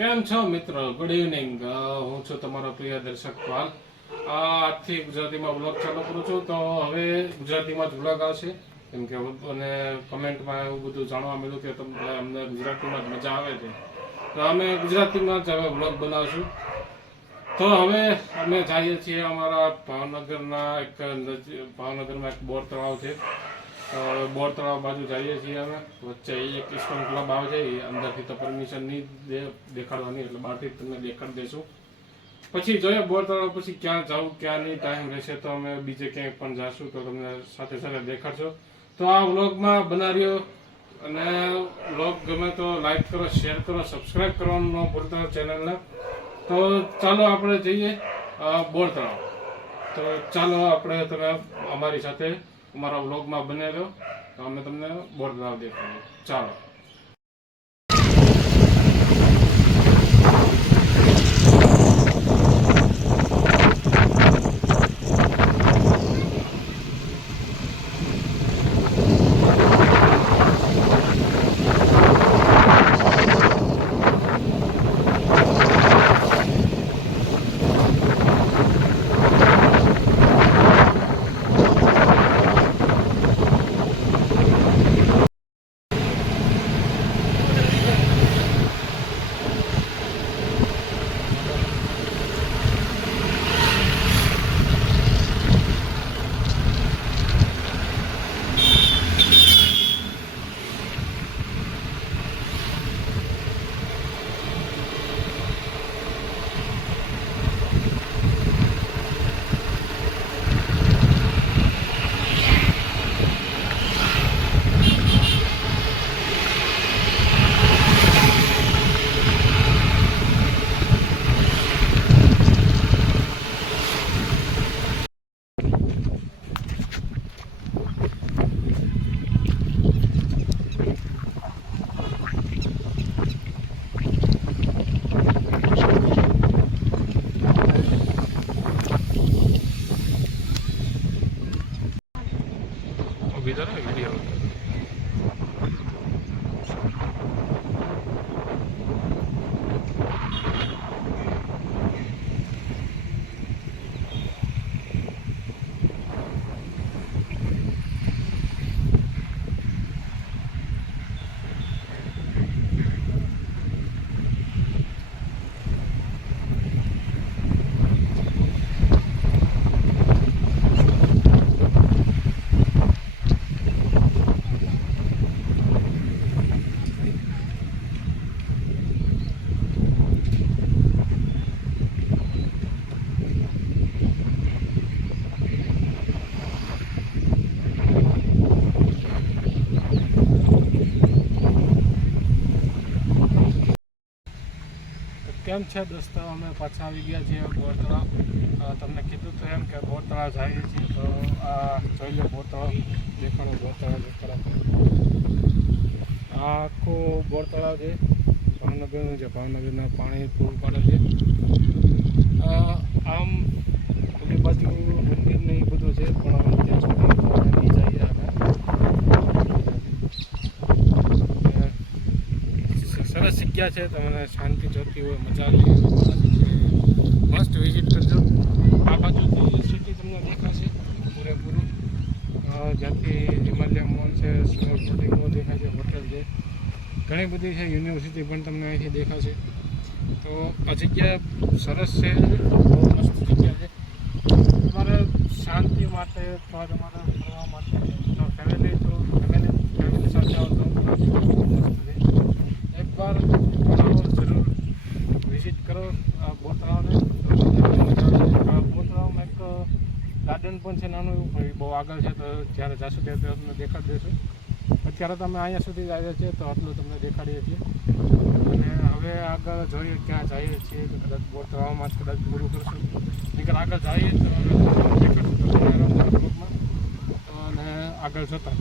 કેમ છો મિત્રો? Good evening. હું છું તમારો પ્રિય દર્શક પાલ. આજથી ગુજરાતીમાં બ્લોગ ચાલુ કરું છું. તો હવે ગુજરાતીમાં જ બ્લોગ આવશે, કેમ કે અને કમેન્ટમાં એવું બધું જાણવા મળ્યું કે તમને અમને ગુજરાતીમાં જ મજા આવે છે, તો અમે ગુજરાતીમાં જ હવે બ્લોગ બનાવશું. તો હવે અમે જઈએ છીએ અમારા ભાવનગરમાં એક બોર તળાવ છે. તો બોર તળાવ બાજુ જઈએ છીએ અમે. વચ્ચે એક ઇસ્કોન ક્લબ આવે છે, એ અંદરથી તો પરમિશન નહીં દેખાડવાની, એટલે બહારથી તમને દેખાડી દઈશું. પછી જોઈએ બોર તળાવ પછી ક્યાં જવું ક્યાં નહીં, ટાઈમ રહેશે તો અમે બીજે ક્યાંય પણ જઈશું તો તમને સાથે સાથે દેખાડશો. તો આ વ્લોગમાં બનાવ્યો, અને વ્લોગ ગમે તો લાઈક કરો, શેર કરો, સબસ્ક્રાઈબ કરવાનું ન ભૂલતા ચેનલને. તો ચાલો આપણે જઈએ બોર તળાવ. તો ચાલો આપણે તમે અમારી સાથે અમારા વ્લોગમાં બનેલો, તો અમે તમને બોર તળાવ દેખાડીએ. ચાલો. વિડીયો કેમ છે દોસ્તો? અમે પાછા આવી ગયા છીએ બોર તળાવ. તમને કીધું તો એમ કે બોર તળાવ જઈએ છીએ. તો આ જોઈ લો બોર તળાવ, દેખાડો બોર તળાવ દેખાડો. આ આખું બોર તળાવ છે ભાવનગરનું, જે ભાવનગરના પાણી પૂરું પાડે છે. આમ પેલી બાજુ મંદિર ને એ બધું છે, પણ ત્યાં સુધી નહીં જઈએ અમે. સરસ જગ્યા છે, તમને શાંતિ જોતી હોય, મજા આવે, મસ્ત વિઝિટ કરજો. આ બાજુથી સિટી તમને દેખાશે પૂરેપૂરું, જ્યાંથી હિમાલય મોલ છે, સ્નો બોટિંગ દેખાય છે, હોટલ છે, ઘણી બધી છે, યુનિવર્સિટી પણ તમને અહીંથી દેખાશે. તો આ જગ્યા સરસ છે, બહુ મસ્ત જગ્યા છે. તમારે શાંતિ માટે અથવા તમારે ફરવા માટે ફેમિલી સાથે આવો તો મસ્ત છે. એકવાર જરૂર વિઝિટ કરો બોર તળાવને. બોર તળાવમાં એક ગાર્ડન પણ છે નાનું એવું, પણ બહુ આગળ છે, તો જ્યારે જશું ત્યારે તમને દેખાડી દઈશું. અત્યારે તમે અહીંયા સુધી જ આવ્યા છીએ, તો આટલું તમને દેખાડીએ છીએ. અને હવે આગળ જોઈએ ક્યાં જઈએ છીએ. કદાચ બોર તળાવમાં કદાચ પૂરું કરશું, નીકળ આગળ જઈએ તો દેખાડશું ગ્રુપમાં. અને આગળ જતા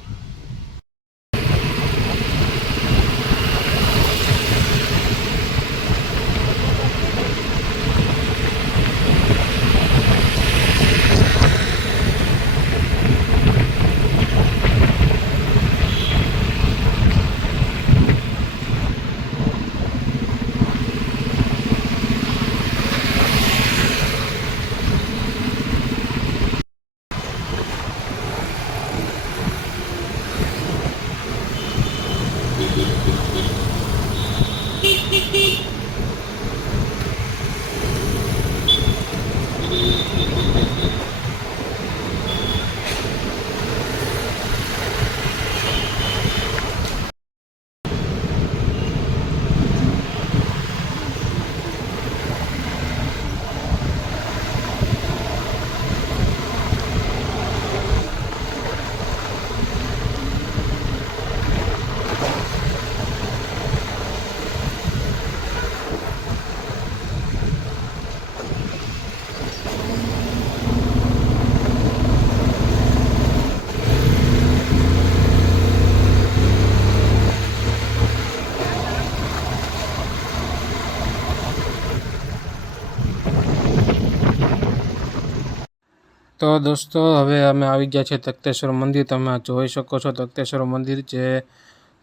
તો દોસ્તો હવે અમે આવી ગયા છે તખ્તેશ્વર મંદિર. તમે જોઈ શકો છો તખ્તેશ્વર મંદિર જે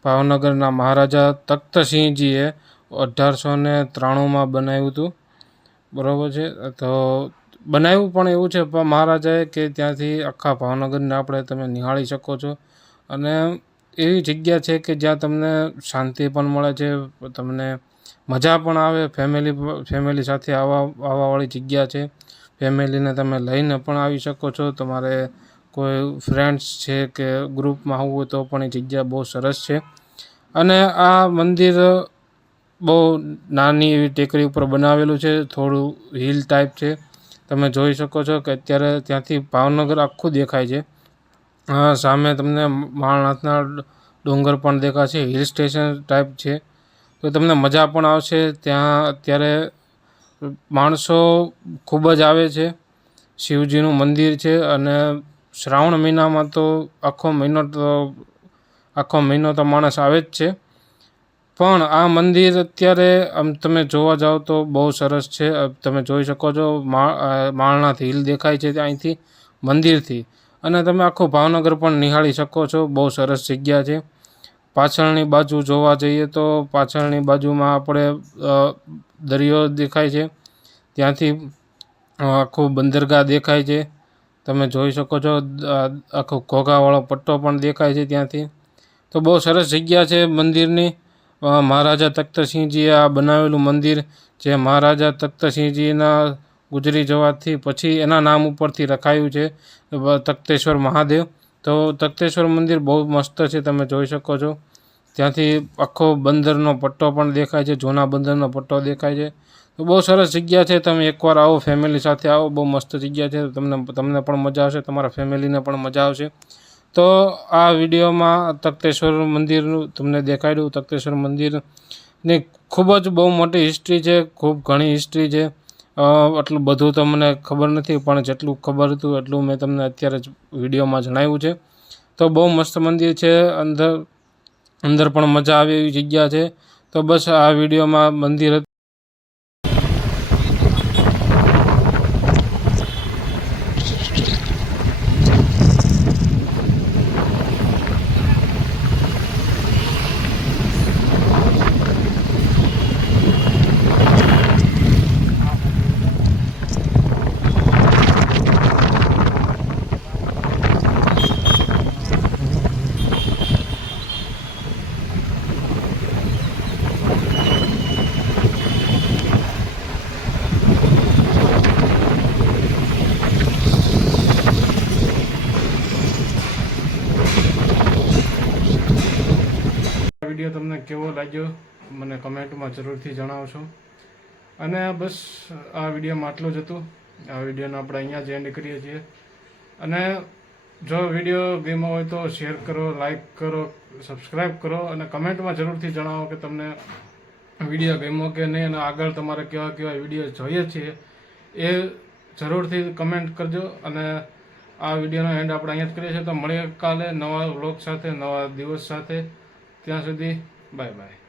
ભાવનગરના મહારાજા તખ્તસિંહજીએ 1893માં બનાવ્યું હતું. બરાબર છે. તો બનાવ્યું પણ એવું છે મહારાજાએ કે ત્યાંથી આખા ભાવનગરને આપણે તમે નિહાળી શકો છો. અને એવી જગ્યા છે કે જ્યાં તમને શાંતિ પણ મળે છે, તમને મજા પણ આવે. ફેમિલી સાથે આવવાવાળી જગ્યા છે. ફેમિલીને તમે લઈને પણ આવી શકો છો. તમારે કોઈ ફ્રેન્ડ્સ છે કે ગ્રુપમાં આવવું હોય તો પણ એ જગ્યા બહુ સરસ છે. અને આ મંદિર બહુ નાની એવી ટેકરી ઉપર બનાવેલું છે, થોડું હિલ ટાઈપ છે. તમે જોઈ શકો છો કે અત્યારે ત્યાંથી ભાવનગર આખું દેખાય છે. સામે તમને માળનાથના ડુંગર પણ દેખાશે. હિલ સ્ટેશન ટાઈપ છે, તો તમને મજા પણ આવશે. ત્યાં અત્યારે માણસો ખૂબ જ આવે છે. શિવજીનું મંદિર છે અને શ્રાવણ મહિનામાં તો આખો મહિનો તો માણસ આવે જ છે. પણ આ મંદિર અત્યારે આમ તમે જોવા જાઓ તો બહુ સરસ છે. તમે જોઈ શકો છો માળનાથ હિલ દેખાય છે અહીંથી મંદિરથી. અને તમે આખું ભાવનગર પણ નિહાળી શકો છો. બહુ સરસ જગ્યા છે. પાછળની બાજુ જોવા જઈએ તો પાછળની બાજુમાં આપણે દરિયો દેખાય છે. ત્યાંથી આખું બંદરગાહ દેખાય છે. તમે જોઈ શકો છો આખો ઘોઘાવાળો પટ્ટો પણ દેખાય છે ત્યાંથી. તો બહુ સરસ જગ્યા છે મંદિરની. મહારાજા તખ્તસિંહજીએ આ બનાવેલું મંદિર, જે મહારાજા તખ્તસિંહજીના ગુજરી જવાથી પછી એના નામ ઉપરથી રખાયું છે તખ્તેશ્વર મહાદેવ. તો તખ્તેશ્વર મંદિર બહુ મસ્ત છે. તમે જોઈ શકો છો ત્યાંથી આખો બંદરનો પટ્ટો પણ દેખાય છે, જૂના બંદરનો પટ્ટો દેખાય છે. તો બહુ સરસ જગ્યા છે. તમે એકવાર આવો, ફેમિલી સાથે આવો, બહુ મસ્ત જગ્યા છે. તમને પણ મજા આવશે, તમારા ફેમિલીને પણ મજા આવશે. તો આ વિડીયોમાં તખ્તેશ્વર મંદિરનું તમને દેખાડ્યું. તખ્તેશ્વર મંદિરની ખૂબ જ બહુ મોટી હિસ્ટ્રી છે, ખૂબ ઘણી હિસ્ટ્રી છે. આટલું બધું તો મને ખબર નથી, પણ જેટલું ખબર હતું એટલું મેં તમને અત્યારે જ વિડીયોમાં જણાવ્યું છે. તો બહુ મસ્ત મંદિર છે. અંદર પણ મજા આવે એવી જગ્યા છે. તો બસ આ વિડીયોમાં મંદિર વિડીયો તમને કેવો લાગ્યો મને કમેન્ટમાં જરૂરથી જણાવશો. અને બસ આ વિડીયોમાં આટલું જ હતું. આ વિડીયોને આપણે અહીંયા જ એન્ડ કરીએ છીએ. અને જો વિડીયો ગમ્યો હોય તો શેર કરો, લાઈક કરો, સબસ્ક્રાઈબ કરો અને કમેન્ટમાં જરૂરથી જણાવો કે તમને વિડીયો ગમ્યો કે નહીં અને આગળ તમારે કેવા કેવા વિડીયો જોઈએ છીએ એ જરૂરથી કમેન્ટ કરજો. અને આ વિડીયોનો એન્ડ આપણે અહીંયા જ કરીએ છીએ. તો મળીએ કાલે નવા વ્લોગ સાથે, નવા દિવસ સાથે. ત્યાં સુધી બાય બાય.